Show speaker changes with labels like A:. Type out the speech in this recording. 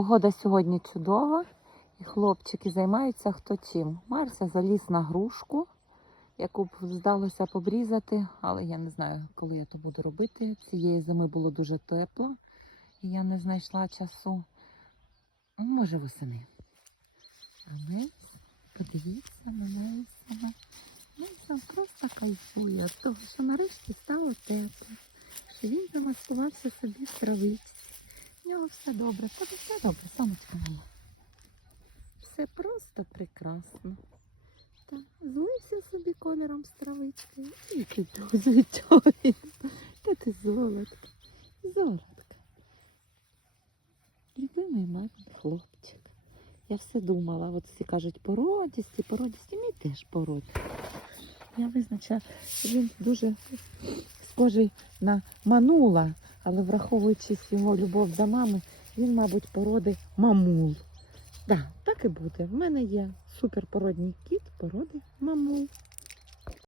A: Погода сьогодні чудова, і хлопчики займаються хто чим. Марся заліз на грушку, яку б здалося побрізати, але я не знаю, коли я то буду робити. Цієї зими було дуже тепло, і я не знайшла часу. Ну, Може, восени. Але подивіться на неї сама. Мейсон просто кайфує того, що нарешті стало тепло, що він замаскувався собі в травичці. Нього все добре, в тебе все добре, сонечко моє. Все просто прекрасно. Так, злився собі кольором з травичкою. І ти тут, звичайно. Та ти золотка, золотка. Любимий мамин хлопчик. Я все думала, от всі кажуть, породісті, породісті, мій теж породісті. Я визначила, він дуже схожий на манула, але враховуючи його любов до мами, він, мабуть, породи мамул. Да, так і буде. В мене є суперпородній кіт породи мамул.